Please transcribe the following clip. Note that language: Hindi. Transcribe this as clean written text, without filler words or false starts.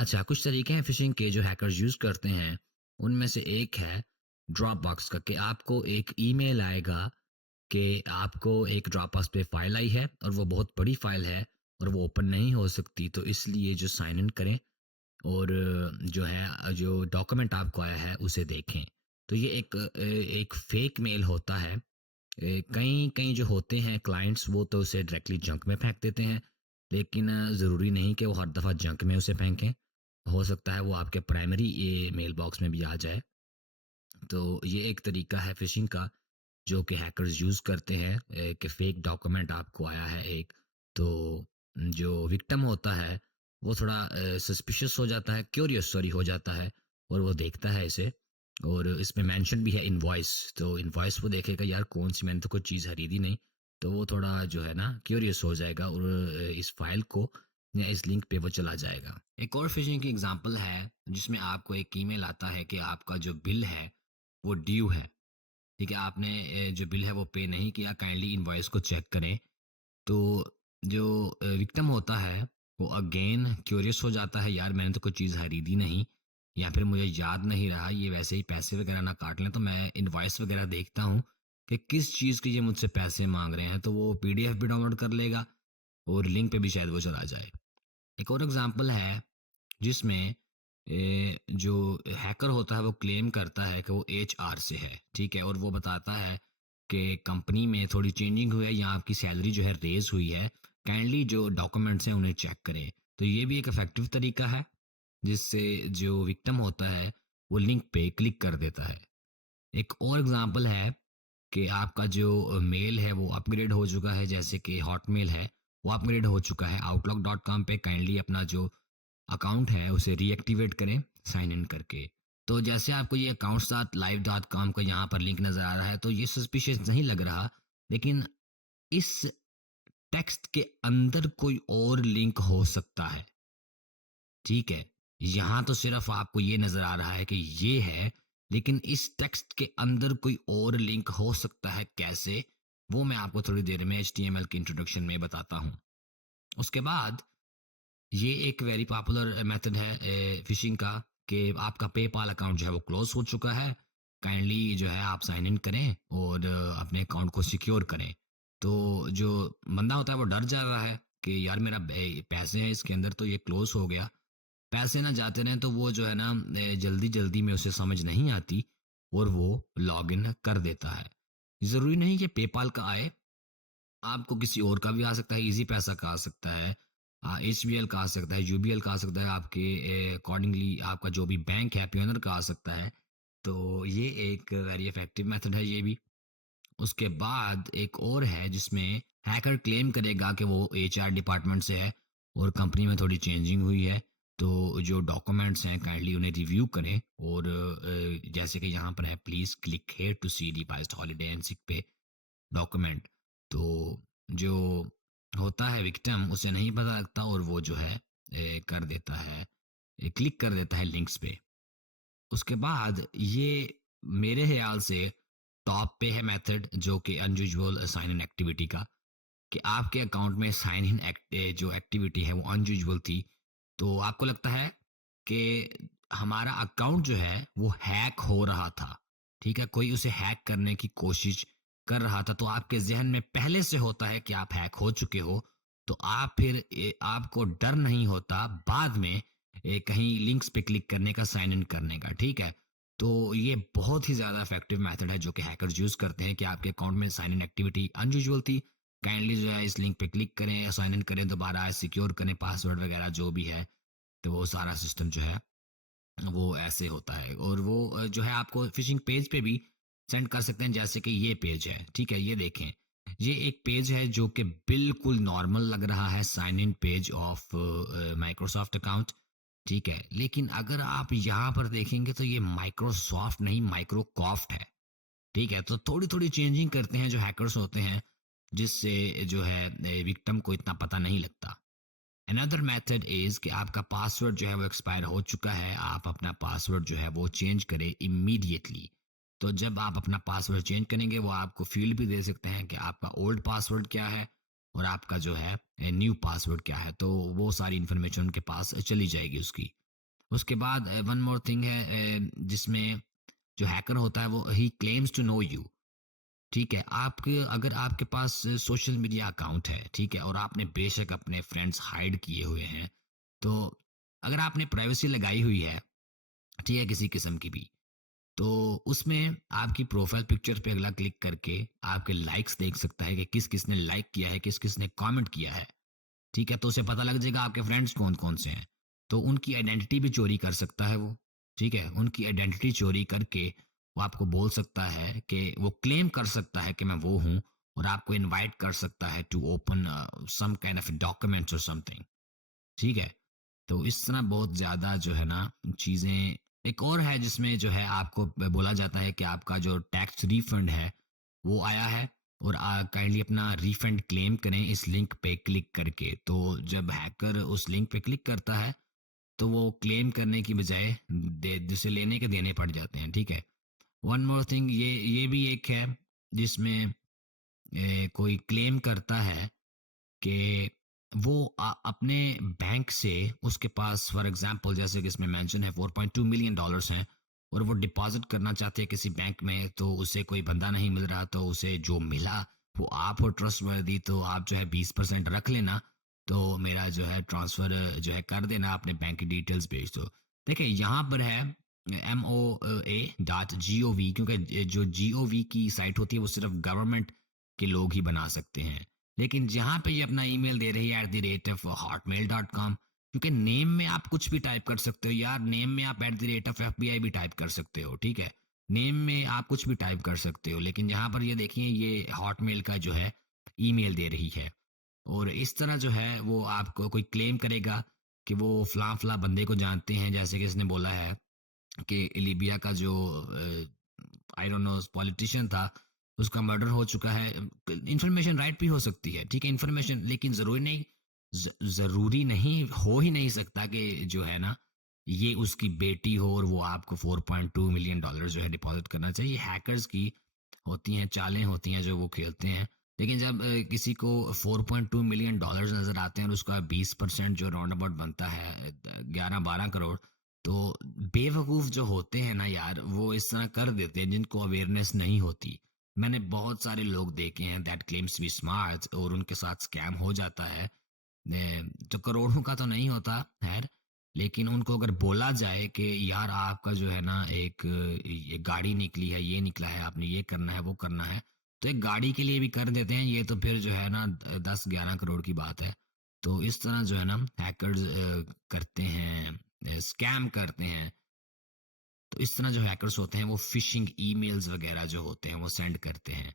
अच्छा, कुछ तरीके हैं फ़िशिंग के जो हैकर्स यूज़ करते हैं, उनमें से एक है ड्रॉपबॉक्स का कि आपको एक ईमेल आएगा कि आपको एक ड्रॉपबॉक्स पे फ़ाइल आई है और वो बहुत बड़ी फ़ाइल है और वो ओपन नहीं हो सकती, तो इसलिए जो साइन इन करें और जो है जो डॉक्यूमेंट आपको आया है उसे देखें। तो ये एक फ़ेक मेल होता है। कई जो होते हैं क्लाइंट्स वो तो उसे डायरेक्टली जंक में फेंक देते हैं, लेकिन ज़रूरी नहीं कि वो हर दफ़ा जंक में उसे फेंकें। हो सकता है वो आपके प्राइमरी ये मेल बॉक्स में भी आ जाए। तो ये एक तरीका है फ़िशिंग का जो कि हैकर्स यूज़ करते हैं, कि फ़ेक डॉक्यूमेंट आपको आया है एक, तो जो विक्टिम होता है वो थोड़ा सस्पिशियस हो जाता है, क्यूरियस सॉरी हो जाता है और वो देखता है इसे और इसमें मेंशन भी है इनवॉइस, तो इनवॉइस वो देखेगा यार कौन-सी मैंने तो कोई चीज़ खरीदी नहीं, तो वो थोड़ा जो है ना क्यूरियस हो जाएगा और इस फ़ाइल को या इस लिंक पे वो चला जाएगा। एक और फ़िशिंग की एग्ज़ाम्पल है जिसमें आपको एक ईमेल आता है कि आपका जो बिल है वो ड्यू है। ठीक है, आपने जो बिल है वो पे नहीं किया, काइंडली इनवॉइस को चेक करें। तो जो विक्टिम होता है वो अगेन क्यूरियस हो जाता है, यार मैंने तो कोई चीज़ खरीदी नहीं या फिर मुझे याद नहीं रहा, ये वैसे ही पैसे वगैरह ना काट लें, तो मैं इनवॉइस वगैरह देखता हूँ कि किस चीज़ के ये मुझसे पैसे माँग रहे हैं, तो वो पीडीएफ भी डाउनलोड कर लेगा और लिंक पे भी शायद वो चला जाए। एक और एग्ज़ाम्पल है जिसमें जो हैकर होता है वो क्लेम करता है कि वो एचआर से है, ठीक है? और वो बताता है कि कंपनी में थोड़ी चेंजिंग हुई है या आपकी सैलरी जो है रेज़ हुई है, काइंडली जो डॉक्यूमेंट्स हैं उन्हें चेक करें। तो ये भी एक इफ़ेक्टिव तरीका है, जिससे जो विक्टिम होता है वो लिंक पे क्लिक कर देता है। एक और एग्ज़ाम्पल है कि आपका जो मेल है वो अपग्रेड हो चुका है, जैसे कि हॉटमेल है, वो अपग्रेड हो चुका है आउटलुक.com पे, काइंडली अपना जो अकाउंट है उसे रीएक्टिवेट करें साइन इन करके। तो जैसे आपको ये अकाउंट साथ लाइव डॉट कॉम का यहाँ पर लिंक नज़र आ रहा है, तो ये सस्पिशियस नहीं लग रहा, लेकिन इस टेक्स्ट के अंदर कोई और लिंक हो सकता है, ठीक है? यहाँ तो सिर्फ आपको ये नज़र आ रहा है कि ये है, लेकिन इस टेक्स्ट के अंदर कोई और लिंक हो सकता है, कैसे? वो मैं आपको थोड़ी देर में एचटीएमएल की इंट्रोडक्शन में बताता हूँ। उसके बाद ये एक वेरी पॉपुलर मेथड है फ़िशिंग का कि आपका पेपाल अकाउंट जो है वो क्लोज़ हो चुका है। काइंडली जो है आप साइन इन करें और अपने अकाउंट को सिक्योर करें। तो जो बंदा होता है वो डर जा रहा है कि यार मेरा पैसे हैं इसके अंदर, तो ये क्लोज़ हो गया। पैसे ना जाते रहें, तो वो जो है ना जल्दी-जल्दी में उसे समझ नहीं आती और वो लॉगिन कर देता है। ज़रूरी नहीं कि पेपाल का आए, आपको किसी और का भी आ सकता है, ईज़ी पैसा का आ सकता है, एचबीएल का आ सकता है, यूबीएल का आ सकता है, आपके अकॉर्डिंगली आपका जो भी बैंक है, पेयोनेर का आ सकता है। तो ये एक वेरी इफेक्टिव मेथड है ये भी। उसके बाद एक और है जिसमें हैकर क्लेम करेगा कि वो एचआर डिपार्टमेंट से है और कंपनी में थोड़ी चेंजिंग हुई है। तो जो डॉक्यूमेंट्स हैं काइंडली उन्हें रिव्यू करें और जैसे कि यहाँ पर है please click here to see revised holiday and sick pay document. तो जो होता है विक्टिम उसे नहीं पता लगता और वो जो है कर देता है, क्लिक कर देता है लिंक्स पे। उसके बाद ये मेरे ख़्याल से टॉप पे है मेथड जो कि अनयूजुअल साइन इन एक्टिविटी का, कि आपके अकाउंट में साइन इन जो एक्टिविटी है वो अनयूजुअल थी। तो आपको लगता है कि हमारा अकाउंट जो है वो हैक हो रहा था, ठीक है? कोई उसे हैक करने की कोशिश कर रहा था, तो आपके ज़हन में पहले से होता है कि आप हैक हो चुके हो, तो आप फिर आपको डर नहीं होता बाद में कहीं लिंक्स पे क्लिक करने का, साइन इन करने का, ठीक है? तो ये बहुत ही ज़्यादा इफ़ेक्टिव मेथड है जो कि हैकर्स यूज़ करते हैं कि आपके अकाउंट में साइन इन एक्टिविटी अनयूजुअल थी, काइंडली जो है इस लिंक पे क्लिक करें, साइन इन करें, दोबारा सिक्योर करें पासवर्ड वगैरह जो भी है, तो वो सारा सिस्टम जो है वो ऐसे होता है और वो जो है आपको फ़िशिंग पेज पे भी सेंड कर सकते हैं, जैसे कि ये पेज है, ठीक है? ये देखें, ये एक पेज है जो कि बिल्कुल नॉर्मल लग रहा है, sign in page of Microsoft account, ठीक है? लेकिन अगर आप यहाँ पर देखेंगे तो ये माइक्रोसॉफ्ट नहीं माइक्रोकॉफ्ट है, ठीक है? तो थोड़ी-थोड़ी चेंजिंग करते हैं जो हैकर्स होते हैं, जिससे जो है विक्टिम को इतना पता नहीं लगता। अनदर मेथड इज़ कि आपका पासवर्ड जो है वो एक्सपायर हो चुका है, आप अपना पासवर्ड जो है वो चेंज करें इमीडिएटली। तो जब आप अपना पासवर्ड चेंज करेंगे वो आपको फ़ील्ड भी दे सकते हैं कि आपका ओल्ड पासवर्ड क्या है और आपका जो है न्यू पासवर्ड क्या है, तो वो सारी इन्फॉर्मेशन उनके पास चली जाएगी उसकी। उसके बाद वन मोर थिंग है जिसमें जो हैकर होता है वो ही क्लेम्स टू नो यू। ठीक है, आपके अगर आपके पास सोशल मीडिया अकाउंट है, ठीक है, और आपने बेशक अपने फ्रेंड्स हाइड किए हुए हैं, तो अगर आपने प्राइवेसी लगाई हुई है, ठीक है, किसी किस्म की भी, तो उसमें आपकी प्रोफाइल पिक्चर पे अगला क्लिक करके आपके लाइक्स देख सकता है कि किस किसने लाइक किया है, किस किसने कमेंट किया है। ठीक है, तो उसे पता लग जाएगा आपके फ्रेंड्स कौन-कौन से हैं। तो उनकी आइडेंटिटी भी चोरी कर सकता है वो, ठीक है? उनकी आइडेंटिटी चोरी करके वो आपको बोल सकता है कि वो क्लेम कर सकता है कि मैं वो हूँ और आपको इनवाइट कर सकता है to open some kind of documents और समथिंग, ठीक है? तो इस तरह बहुत ज़्यादा जो है ना चीज़ें एक और है जिसमें जो है आपको बोला जाता है कि आपका जो टैक्स रिफंड है, वो आया है और काइंडली अपना रिफंड क्लेम करें इस लिंक पे क्लिक करके। तो जब हैकर उस लिंक पे क्लिक करता है, तो वो क्लेम करने की बजाय दे जिसे लेने के देने पड़ जाते हैं, ठीक है? वन मोर थिंग ये भी एक है जिसमें कोई क्लेम करता है कि वो अपने बैंक से उसके पास फॉर एग्जांपल जैसे कि इसमें मेंशन है 4.2 मिलियन डॉलर्स हैं और वो डिपॉजिट करना चाहते हैं किसी बैंक में तो उसे कोई बंदा नहीं मिल रहा तो उसे जो मिला वो आप हो ट्रस्टवर्दी तो आप जो है 20% रख लेना तो मेरा जो है ट्रांसफ़र जो है कर देना अपने बैंक की डिटेल्स भेज दो। देखिए यहाँ पर है MOA.gov क्योंकि जो GOV की साइट होती है वो सिर्फ गवर्नमेंट के लोग ही बना सकते हैं। लेकिन जहाँ पे ये अपना ईमेल दे रही है @hotmail.com क्योंकि नेम में आप कुछ भी टाइप कर सकते हो यार, नेम में आप @FBI भी टाइप कर सकते हो, ठीक है? नेम में आप कुछ भी टाइप कर सकते हो, लेकिन यहाँ पर ये देखिए ये हॉटमेल का जो है ईमेल दे रही है और इस तरह जो है वो आपको कोई क्लेम करेगा कि वो फलाँ-फलाँ बंदे को जानते हैं, जैसे कि इसने बोला है कि लीबिया का जो आई डोंट नो पॉलिटिशियन था, उसका मर्डर हो चुका है। इन्फॉर्मेशन राइट भी हो सकती है, ठीक है? इन्फॉर्मेशन लेकिन ज़रूरी नहीं हो ही नहीं सकता कि जो है ना, ये उसकी बेटी हो और वो आपको 4.2 मिलियन डॉलर जो है डिपॉज़िट करना चाहिए। हैकर्स की होती हैं, चालें होती हैं जो वो खेलते हैं। लेकिन जब किसी को 4.2 मिलियन डॉलर्स नज़र आते हैं और उसका 20% जो राउंड अबाउट बनता है 11-12 करोड़ तो बेवकूफ़ जो होते हैं ना यार, वो इस तरह कर देते हैं जिनको अवेयरनेस नहीं होती। मैंने बहुत सारे लोग देखे हैं that claims to be smart और उनके साथ स्कैम हो जाता है। जो करोड़ों का तो नहीं होता खैर, लेकिन उनको अगर बोला जाए कि यार आपका जो है ना एक ये गाड़ी निकली है, ये निकला है, आपने ये करना है, वो करना है, तो एक गाड़ी के लिए भी कर देते हैं, ये तो फिर जो है ना 10-11 करोड़ की बात है। तो इस तरह जो है ना हैकर्स करते हैं, स्कैम करते हैं। तो इस तरह जो हैकर्स होते हैं वो फ़िशिंग ईमेल्स वग़ैरह जो होते हैं वो सेंड करते हैं।